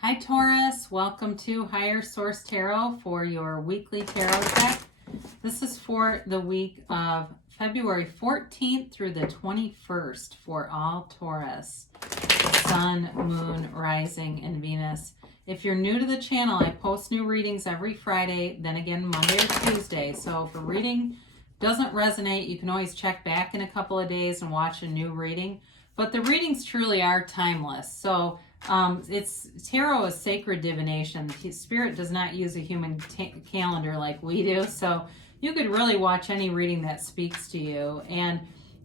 Hi Taurus, welcome to Higher Source Tarot for your weekly tarot deck. This is for the week of February 14th through the 21st for all Taurus, Sun, Moon, Rising, and Venus. If you're new to the channel, I post new readings every Friday, then again Monday or Tuesday. So if a reading doesn't resonate, you can always check back in a couple of days and watch a new reading. But the readings truly are timeless. So tarot is sacred divination. Spirit does not use a human calendar like we do. So you could really watch any reading that speaks to you. And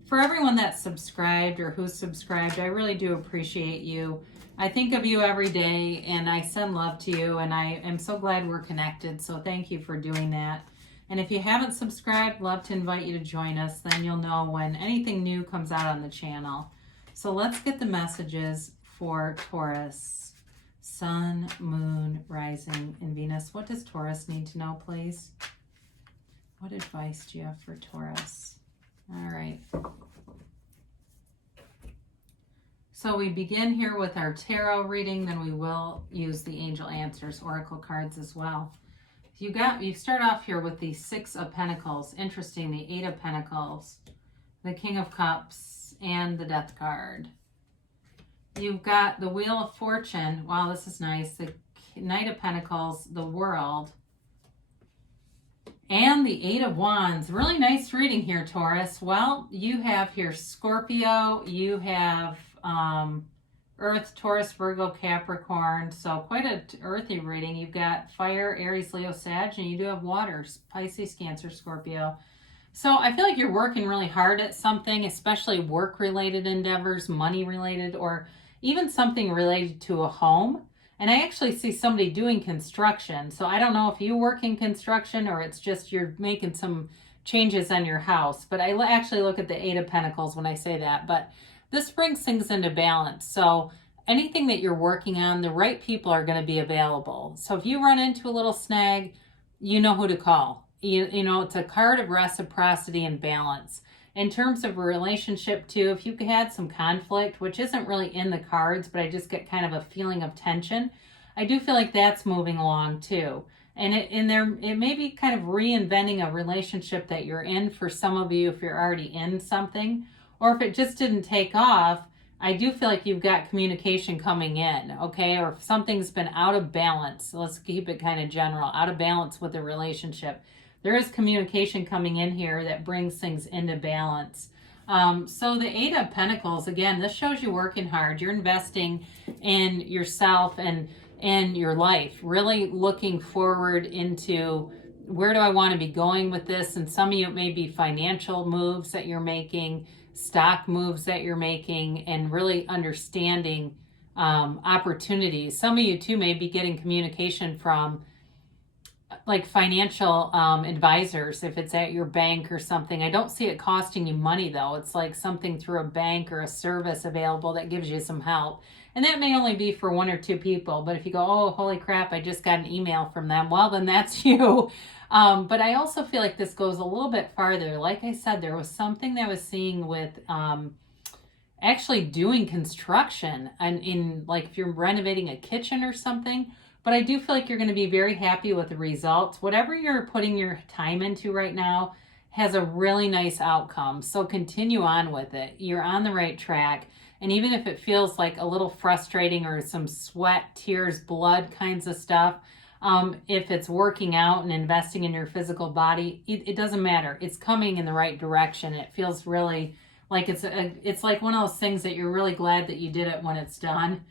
for everyone that's subscribed or who's subscribed, I really do appreciate you. I think of you every day and I send love to you, and I am so glad we're connected. So thank you for doing that. And if you haven't subscribed, love to invite you to join us. Then you'll know when anything new comes out on the channel. So let's get the messages for Taurus, Sun, Moon, Rising, and Venus. What does Taurus need to know, please? What advice do you have for Taurus? All right. So we begin here with our tarot reading, then we will use the Angel Answers Oracle cards as well. You start off here with the Six of Pentacles. Interesting, the Eight of Pentacles, the King of Cups, and the Death card. You've got the Wheel of Fortune. Wow, this is nice. The Knight of Pentacles, the World, and the Eight of Wands. Really nice reading here, Taurus. Well, you have here Scorpio. You have Earth, Taurus, Virgo, Capricorn. So quite an earthy reading. You've got Fire, Aries, Leo, Sag, and you do have Water, Pisces, Cancer, Scorpio. So I feel like you're working really hard at something, especially work-related endeavors, money-related, or even something related to a home. And I actually see somebody doing construction. So I don't know if you work in construction or it's just you're making some changes on your house. But I actually look at the Eight of Pentacles when I say that. But this brings things into balance. So anything that you're working on, the right people are going to be available. So if you run into a little snag, you know who to call. You know, it's a card of reciprocity and balance. In terms of a relationship too, if you had some conflict, which isn't really in the cards, but I just get kind of a feeling of tension, I do feel like that's moving along too. And it may be kind of reinventing a relationship that you're in for some of you if you're already in something, or if it just didn't take off. I do feel like you've got communication coming in, okay? Or if something's been out of balance, let's keep it kind of general, out of balance with the relationship. There is communication coming in here that brings things into balance. So the Eight of Pentacles, again, this shows you working hard. You're investing in yourself and in your life, really looking forward into where do I want to be going with this. And some of you, it may be financial moves that you're making, stock moves that you're making, and really understanding opportunities. Some of you too may be getting communication from like financial advisors, if it's at your bank or something. I don't see it costing you money though. It's like something through a bank or a service available that gives you some help. And that may only be for one or two people, but if you go, oh, holy crap, I just got an email from them, well, then that's you. But I also feel like this goes a little bit farther. Like I said, there was something that I was seeing with actually doing construction, and in like if you're renovating a kitchen or something. But I do feel like you're going to be very happy with the results. Whatever you're putting your time into right now has a really nice outcome. So continue on with it. You're on the right track. And even if it feels like a little frustrating or some sweat, tears, blood kinds of stuff, if it's working out and investing in your physical body, it doesn't matter. It's coming in the right direction. It feels really like it's like one of those things that you're really glad that you did it when it's done.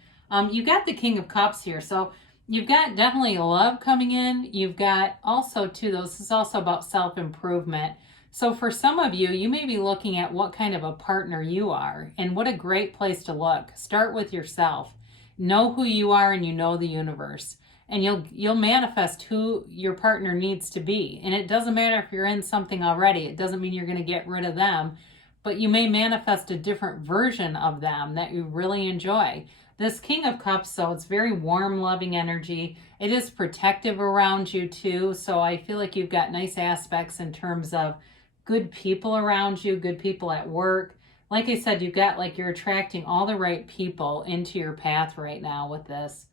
You got the King of Cups here. So you've got definitely love coming in. You've got also too, this is also about self-improvement. So for some of you, you may be looking at what kind of a partner you are, and what a great place to look. Start with yourself. Know who you are, and you know the universe. And you'll manifest who your partner needs to be. And it doesn't matter if you're in something already. It doesn't mean you're going to get rid of them, but you may manifest a different version of them that you really enjoy. This King of Cups, so it's very warm, loving energy. It is protective around you too. So I feel like you've got nice aspects in terms of good people around you, good people at work. Like I said, you've got like you're attracting all the right people into your path right now with this.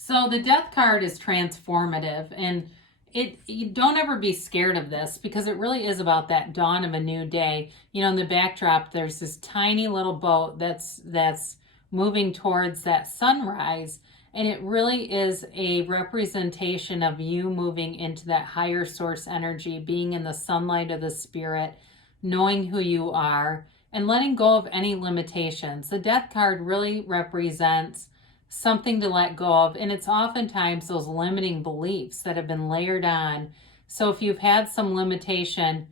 So the death card is transformative, and you don't ever be scared of this, because it really is about that dawn of a new day. You know, in the backdrop there's this tiny little boat that's moving towards that sunrise, and it really is a representation of you moving into that higher source energy, being in the sunlight of the spirit, knowing who you are, and letting go of any limitations. The death card really represents something to let go of, and it's oftentimes those limiting beliefs that have been layered on. So if you've had some limitation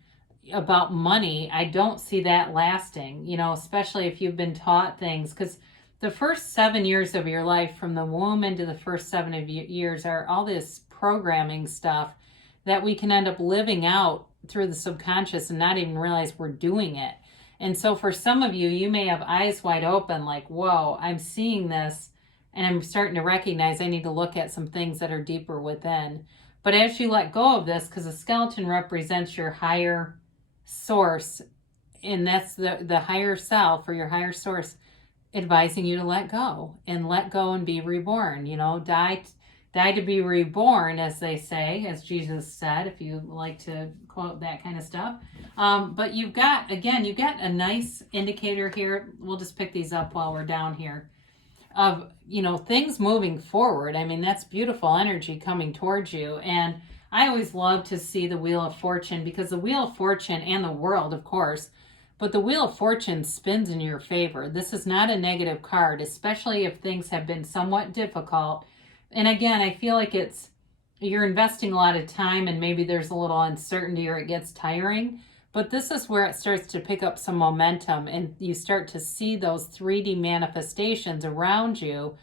about money, I don't see that lasting, you know, especially if you've been taught things, because the first 7 years of your life, from the womb into the first 7 of years, are all this programming stuff that we can end up living out through the subconscious and not even realize we're doing it. And so for some of you, you may have eyes wide open, like, whoa, I'm seeing this, and I'm starting to recognize I need to look at some things that are deeper within. But as you let go of this, because the skeleton represents your higher source, and that's the higher self or your higher source, advising you to let go and be reborn. You know, die to be reborn, as they say, as Jesus said, if you like to quote that kind of stuff. But you've got a nice indicator here. We'll just pick these up while we're down here, of, you know, things moving forward. I mean, that's beautiful energy coming towards you. And I always love to see the Wheel of Fortune, because the Wheel of Fortune, and the world, of course, but the Wheel of Fortune spins in your favor. This is not a negative card, especially if things have been somewhat difficult. And again, I feel like you're investing a lot of time, and maybe there's a little uncertainty or it gets tiring. But this is where it starts to pick up some momentum, and you start to see those 3D manifestations around you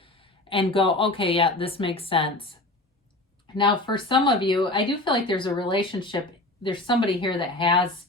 and go, okay, yeah, this makes sense. Now, for some of you, I do feel like there's a relationship. There's somebody here that has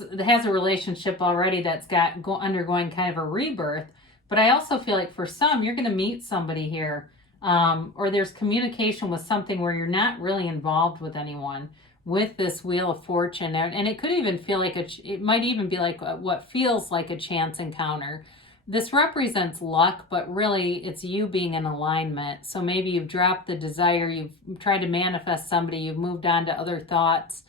a relationship already that's undergoing kind of a rebirth. But I also feel like for some, you're going to meet somebody here, or there's communication with something where you're not really involved with anyone with this Wheel of Fortune. And it could even feel like it might even be like what feels like a chance encounter. This represents luck, but really it's you being in alignment. So maybe you've dropped the desire, you've tried to manifest somebody, you've moved on to other thoughts,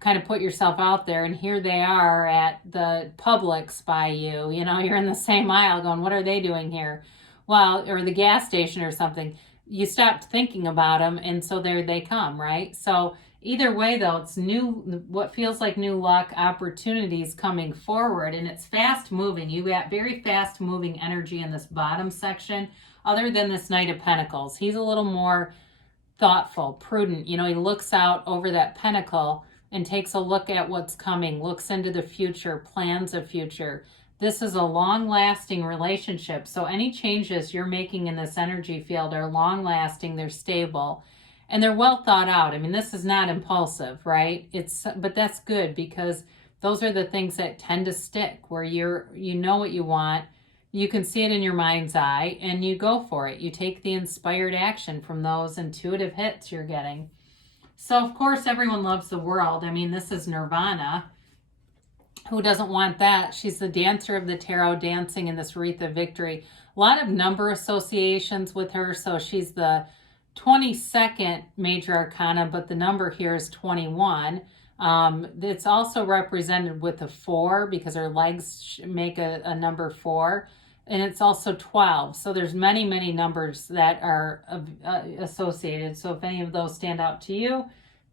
kind of put yourself out there, and here they are at the Publix by you. You know, you're in the same aisle going, what are they doing here? Well, or the gas station or something. You stopped thinking about them, and so there they come, right? So either way, though, it's new, what feels like new luck, opportunities coming forward, and it's fast moving. You got very fast moving energy in this bottom section, other than this Knight of Pentacles. He's a little more thoughtful, prudent. You know, he looks out over that pentacle and takes a look at what's coming, looks into the future, plans a future. This is a long-lasting relationship. So any changes you're making in this energy field are long-lasting, they're stable, and they're well thought out. I mean, this is not impulsive, right? But that's good, because those are the things that tend to stick, where you know what you want, you can see it in your mind's eye, and you go for it. You take the inspired action from those intuitive hits you're getting. So, of course, everyone loves the world. I mean, this is Nirvana. Who doesn't want that? She's the dancer of the tarot, dancing in this wreath of victory. A lot of number associations with her. So she's the 22nd major arcana, but the number here is 21. It's also represented with a 4, because her legs make a number 4. And it's also 12. So there's many, many numbers that are associated. So if any of those stand out to you,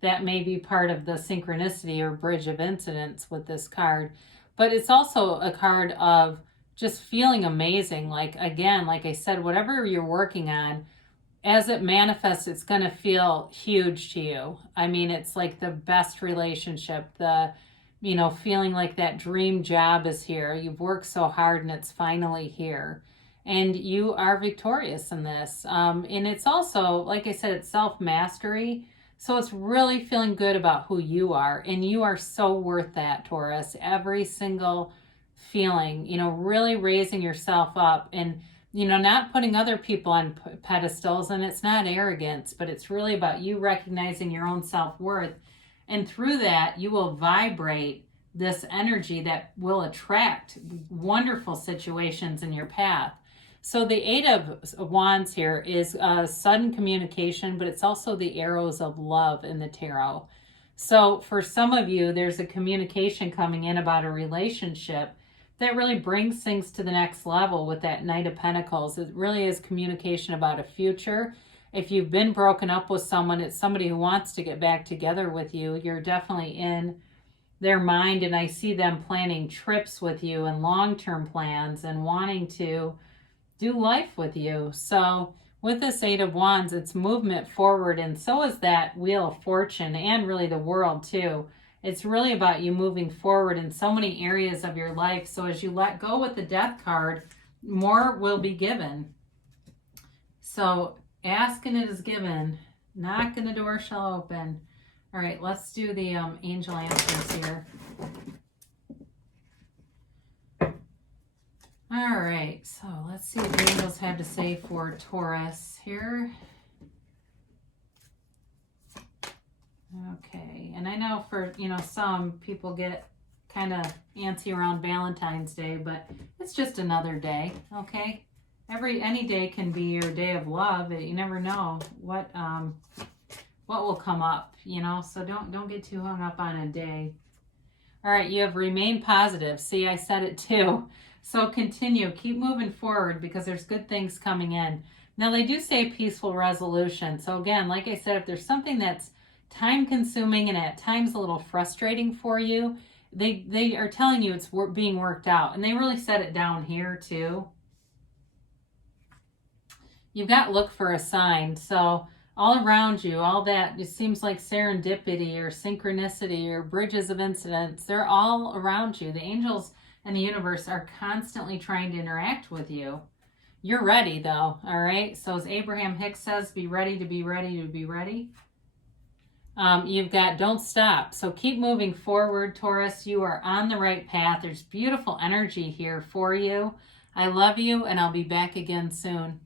that may be part of the synchronicity or bridge of incidents with this card. But it's also a card of just feeling amazing. Like, again, like I said, whatever you're working on, as it manifests, it's going to feel huge to you. I mean, it's like the best relationship, feeling like that dream job is here. You've worked so hard and it's finally here. And you are victorious in this. And it's also, like I said, it's self-mastery. So it's really feeling good about who you are. And you are so worth that, Taurus. Every single feeling, really raising yourself up and, not putting other people on pedestals. And it's not arrogance, but it's really about you recognizing your own self-worth. And through that, you will vibrate this energy that will attract wonderful situations in your path. So the Eight of Wands here is sudden communication, but it's also the arrows of love in the tarot. So for some of you, there's a communication coming in about a relationship that really brings things to the next level with that Knight of Pentacles. It really is communication about a future. If you've been broken up with someone, it's somebody who wants to get back together with you. You're definitely in their mind, and I see them planning trips with you and long-term plans and wanting to do life with you. So with this Eight of Wands, it's movement forward, and so is that Wheel of Fortune and really the world too. It's really about you moving forward in so many areas of your life. So as you let go with the Death card, more will be given. So ask and it is given. Knock and the door shall open. All right, let's do the angel answers here. All right, so let's see what the angels have to say for Taurus here. Okay, and I know for, some people get kind of antsy around Valentine's Day, but it's just another day, okay? Any day can be your day of love. You never know what will come up, so don't get too hung up on a day. All right, you have remain positive. See, I said it too. So continue, keep moving forward because there's good things coming in. Now they do say peaceful resolution. So again, like I said, if there's something that's time consuming and at times a little frustrating for you, they are telling you it's being worked out. And they really set it down here too. You've got look for a sign. So all around you, all that, it seems like serendipity or synchronicity or bridges of incidents, they're all around you. The angels and the universe are constantly trying to interact with you. You're ready though, all right? So as Abraham Hicks says, be ready to be ready to be ready. You've got don't stop. So keep moving forward, Taurus. You are on the right path. There's beautiful energy here for you. I love you, and I'll be back again soon.